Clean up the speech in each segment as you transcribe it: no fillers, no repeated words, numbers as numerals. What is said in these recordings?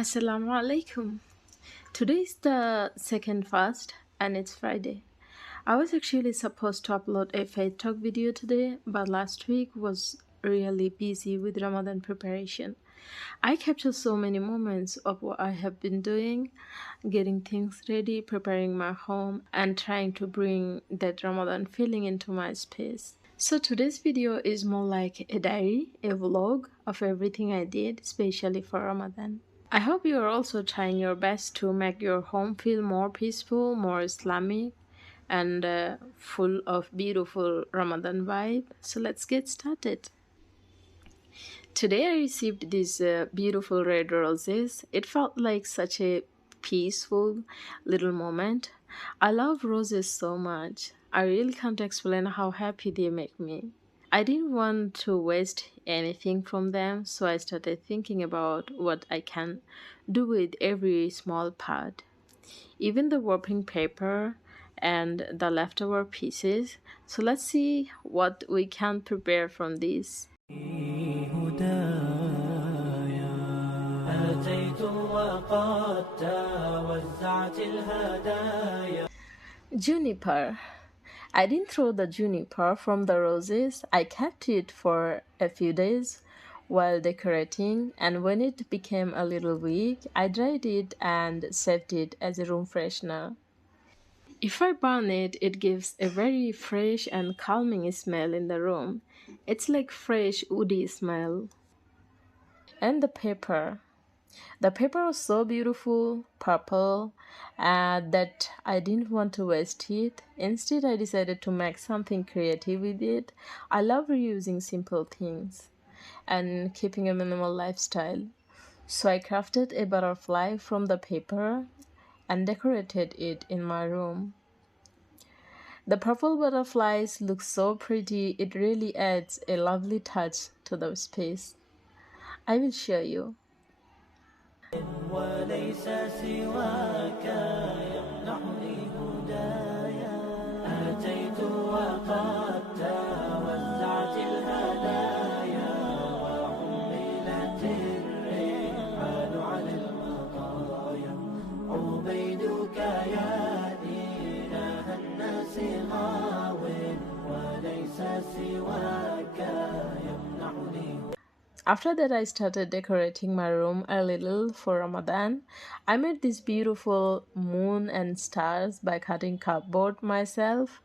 Assalamu alaikum. Today is the second fast and it's Friday. I was actually supposed to upload a faith talk video today, but last week was really busy with Ramadan preparation. I captured so many moments of what I have been doing, getting things ready, preparing my home, and trying to bring that Ramadan feeling into my space. So today's video is more like a diary, a vlog of everything I did, especially for Ramadan. I hope you are also trying your best to make your home feel more peaceful, more Islamic, and full of beautiful Ramadan vibe. So let's get started. Today I received these beautiful red roses. It felt like such a peaceful little moment. I love roses so much. I really can't explain how happy they make me. I didn't want to waste anything from them, so I started thinking about what I can do with every small part. Even the wrapping paper and the leftover pieces. So let's see what we can prepare from these. Juniper. I didn't throw the juniper from the roses. I kept it for a few days while decorating, and when it became a little weak, I dried it and saved it as a room freshener. If I burn it, it gives a very fresh and calming smell in the room. It's like fresh woody smell. And the paper. The paper was so beautiful, purple, that I didn't want to waste it. Instead, I decided to make something creative with it. I love reusing simple things and keeping a minimal lifestyle. So I crafted a butterfly from the paper and decorated it in my room. The purple butterflies look so pretty, it really adds a lovely touch to the space. I will show you. وليس سواك يمنحني هدايا أتيت وقد توزعت الهدايا وحملت الرحال على المطايا عبيدك يا إله الناس غاو وليس سواك يمنحني. After that, I started decorating my room a little for Ramadan. I made this beautiful moon and stars by cutting cardboard myself.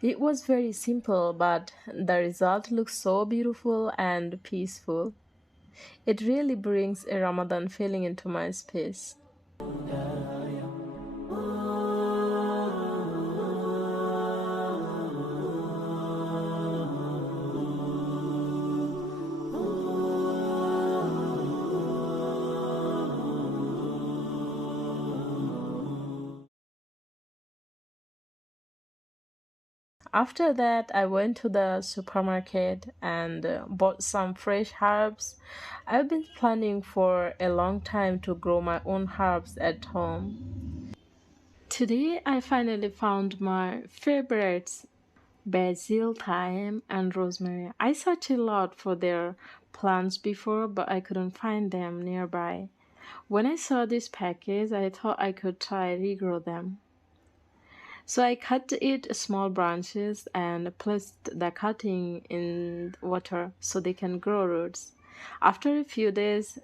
It was very simple, but the result looks so beautiful and peaceful. It really brings a Ramadan feeling into my space. After that, I went to the supermarket and bought some fresh herbs. I've been planning for a long time to grow my own herbs at home. Today, I finally found my favorites: basil, thyme, and rosemary. I searched a lot for their plants before, but I couldn't find them nearby. When I saw this package, I thought I could try regrow them. So I cut it small branches and placed the cutting in water so they can grow roots. After a few days,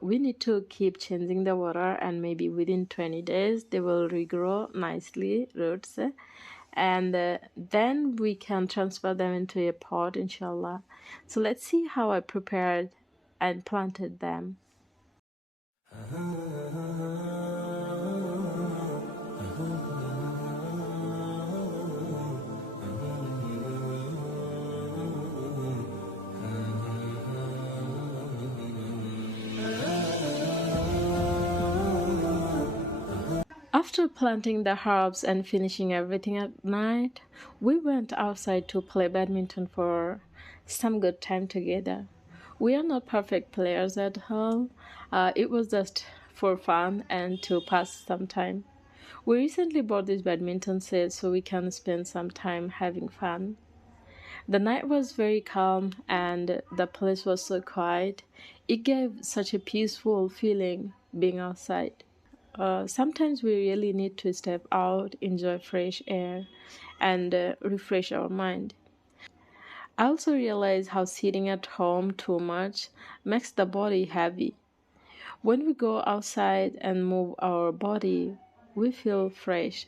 we need to keep changing the water, and maybe within 20 days they will regrow nicely roots, and then we can transfer them into a pot, inshallah. So let's see how I prepared and planted them. After planting the herbs and finishing everything at night, we went outside to play badminton for some good time together. We are not perfect players at all. It was just for fun and to pass some time. We recently bought this badminton set so we can spend some time having fun. The night was very calm and the place was so quiet. It gave such a peaceful feeling being outside. Sometimes we really need to step out, enjoy fresh air, and refresh our mind. I also realize how sitting at home too much makes the body heavy. When we go outside and move our body, we feel fresh,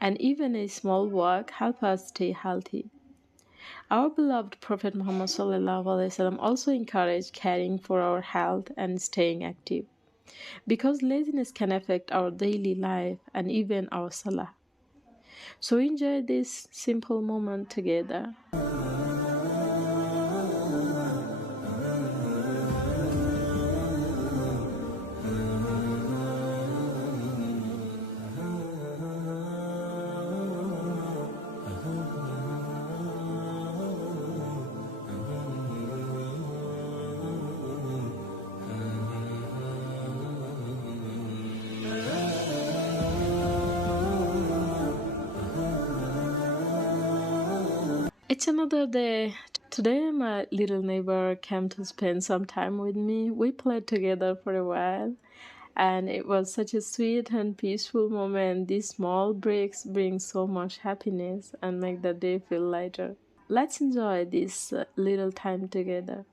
and even a small walk helps us stay healthy. Our beloved Prophet Muhammad SAW also encouraged caring for our health and staying active because laziness can affect our daily life and even our salah. So enjoy this simple moment together. It's another day. Today, my little neighbor came to spend some time with me. We played together for a while, and it was such a sweet and peaceful moment. These small breaks bring so much happiness and make the day feel lighter. Let's enjoy this little time together.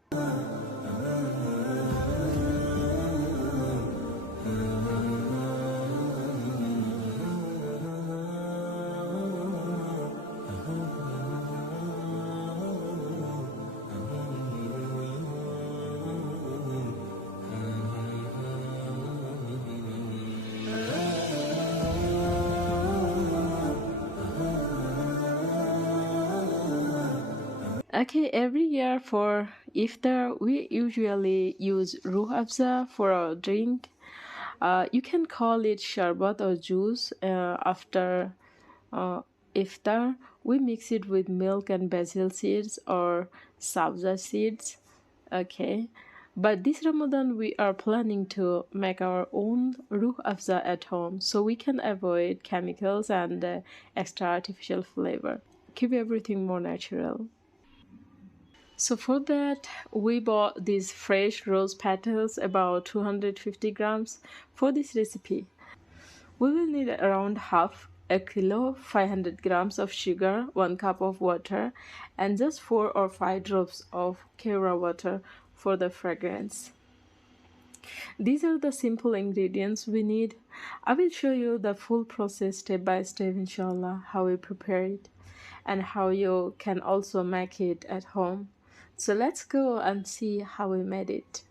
Okay, every year for iftar, we usually use ruh afza for our drink. You can call it sharbat or juice. After uh, iftar, we mix it with milk and basil seeds or sabza seeds. Okay, but this Ramadan we are planning to make our own ruh afza at home so we can avoid chemicals and extra artificial flavor. Keep everything more natural. So for that, we bought these fresh rose petals, about 250 grams for this recipe. We will need around half a kilo, 500 grams of sugar, 1 cup of water, and just 4 or 5 drops of kera water for the fragrance. These are the simple ingredients we need. I will show you the full process step by step, inshallah, how we prepare it and how you can also make it at home. So let's go and see how we made it.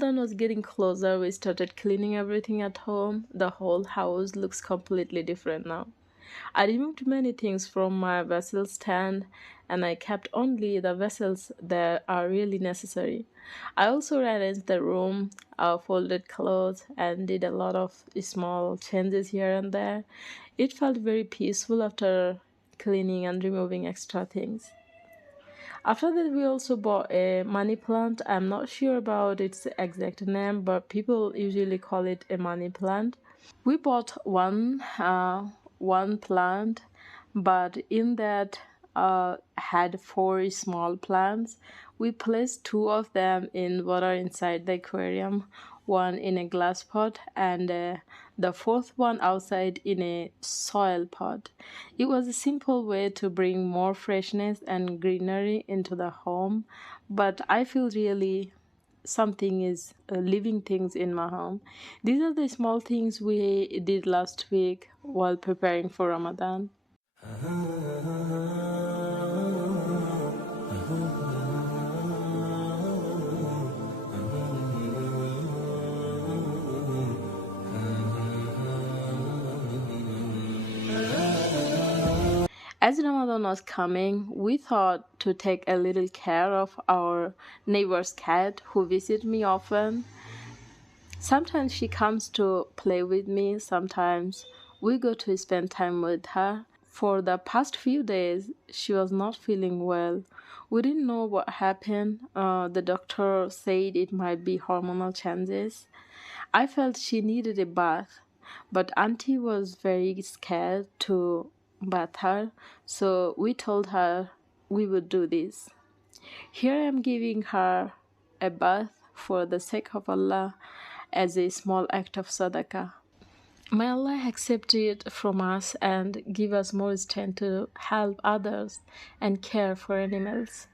Ramadan was getting closer, we started cleaning everything at home. The whole house looks completely different now. I removed many things from my vessel stand and I kept only the vessels that are really necessary. I also rearranged the room, folded clothes, and did a lot of small changes here and there. It felt very peaceful after cleaning and removing extra things. After that, we also bought a money plant. I'm not sure about its exact name, but people usually call it a money plant. We bought one plant, but in that had four small plants. We placed two of them in water inside the aquarium, one in a glass pot, and the fourth one outside in a soil pot. It was a simple way to bring more freshness and greenery into the home, but I feel really something is living things in my home. These are the small things we did last week while preparing for Ramadan. As Ramadan was coming, we thought to take a little care of our neighbor's cat who visits me often. Sometimes she comes to play with me, sometimes we go to spend time with her. For the past few days, she was not feeling well. We didn't know what happened. The doctor said it might be hormonal changes. I felt she needed a bath, but Auntie was very scared to bath her, so we told her we would do this. Here I am giving her a bath for the sake of Allah as a small act of sadaqah. May Allah accept it from us and give us more strength to help others and care for animals.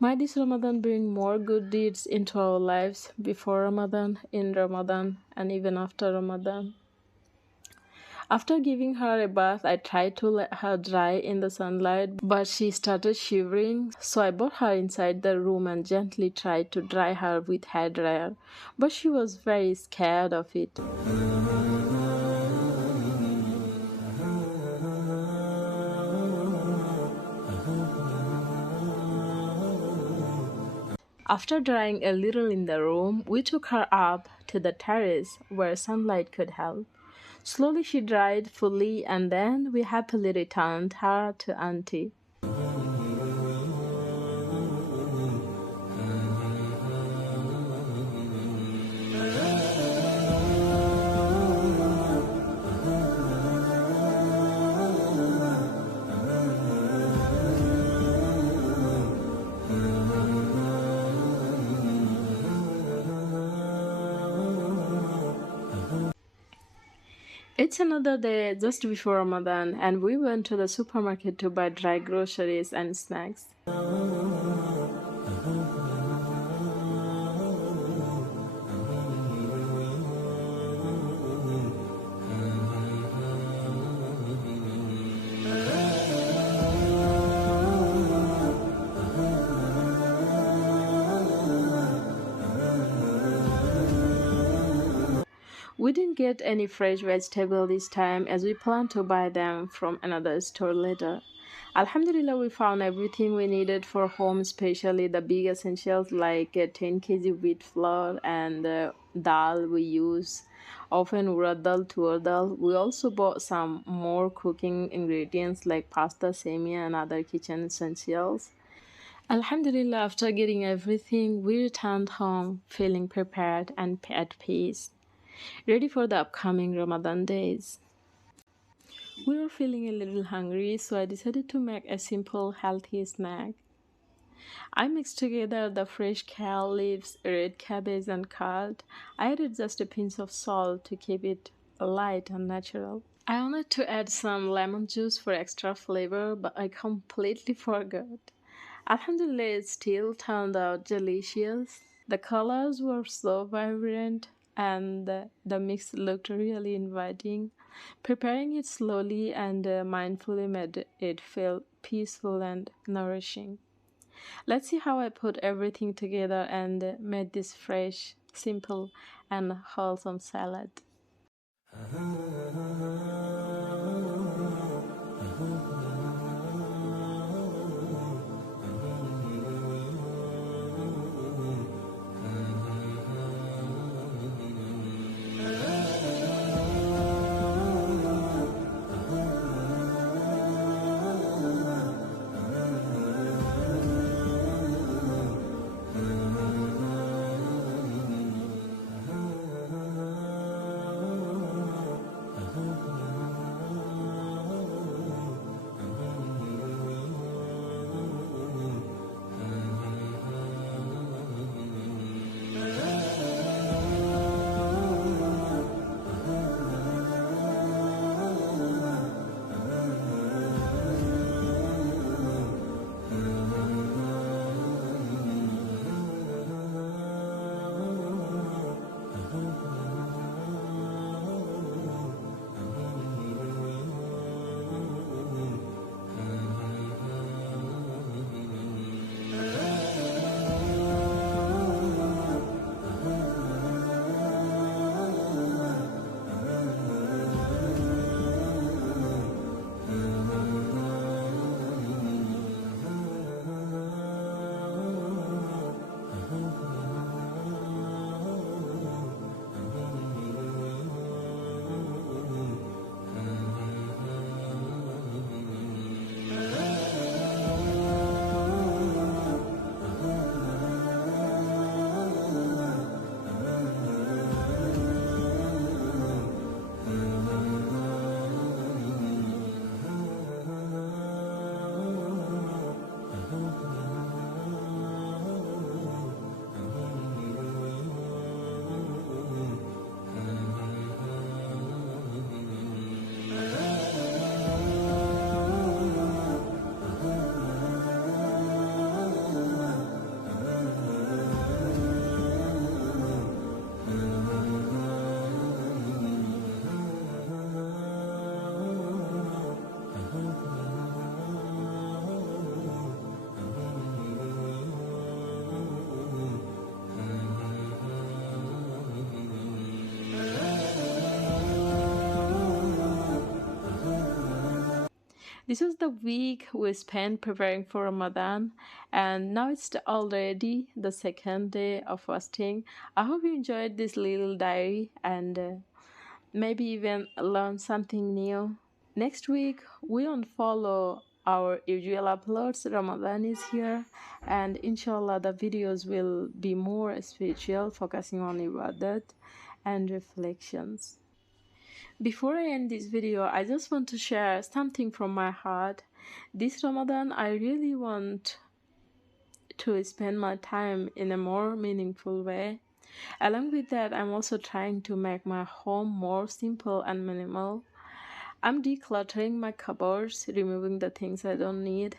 May this Ramadan bring more good deeds into our lives before Ramadan, in Ramadan, and even after Ramadan. After giving her a bath, I tried to let her dry in the sunlight, but she started shivering, so I brought her inside the room and gently tried to dry her with hair dryer, but she was very scared of it. After drying a little in the room, we took her up to the terrace where sunlight could help. Slowly she dried fully and then we happily returned her to Auntie. It's another day just before Ramadan, and we went to the supermarket to buy dry groceries and snacks. We didn't get any fresh vegetable this time as we plan to buy them from another store later. Alhamdulillah, we found everything we needed for home, especially the big essentials like 10 kg wheat flour and dal we use, often urad dal, tur dal. We also bought some more cooking ingredients like pasta, semia, and other kitchen essentials. Alhamdulillah, after getting everything, we returned home feeling prepared and at peace, ready for the upcoming Ramadan days. We were feeling a little hungry, so I decided to make a simple, healthy snack. I mixed together the fresh kale leaves, red cabbage, and curd. I added just a pinch of salt to keep it light and natural. I wanted to add some lemon juice for extra flavor, but I completely forgot. Alhamdulillah, it still turned out delicious. The colors were so vibrant and the mix looked really inviting. Preparing it slowly and mindfully made it feel peaceful and nourishing. Let's see how I put everything together and made this fresh simple and wholesome salad. This was the week we spent preparing for Ramadan, and now it's already the second day of fasting. I hope you enjoyed this little diary and maybe even learned something new. Next week, we won't follow our usual uploads. Ramadan is here, and inshallah, the videos will be more spiritual, focusing on ibadat and reflections. Before I end this video, I just want to share something from my heart. This Ramadan, I really want to spend my time in a more meaningful way. Along with that, I'm also trying to make my home more simple and minimal. I'm decluttering my cupboards, removing the things I don't need,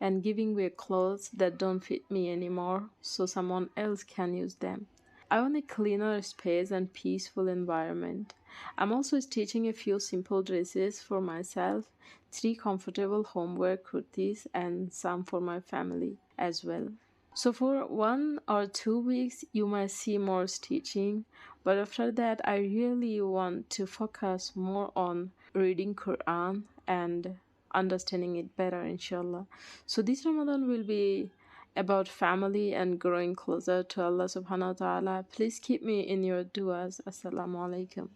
and giving away clothes that don't fit me anymore so someone else can use them. I want a cleaner space and peaceful environment. I'm also stitching a few simple dresses for myself, 3 comfortable homewear kurtis, and some for my family as well. So for 1 or 2 weeks, you might see more stitching, but after that, I really want to focus more on reading Quran and understanding it better, inshallah. So this Ramadan will be about family and growing closer to Allah subhanahu wa ta'ala. Please keep me in your du'as. Assalamu alaikum.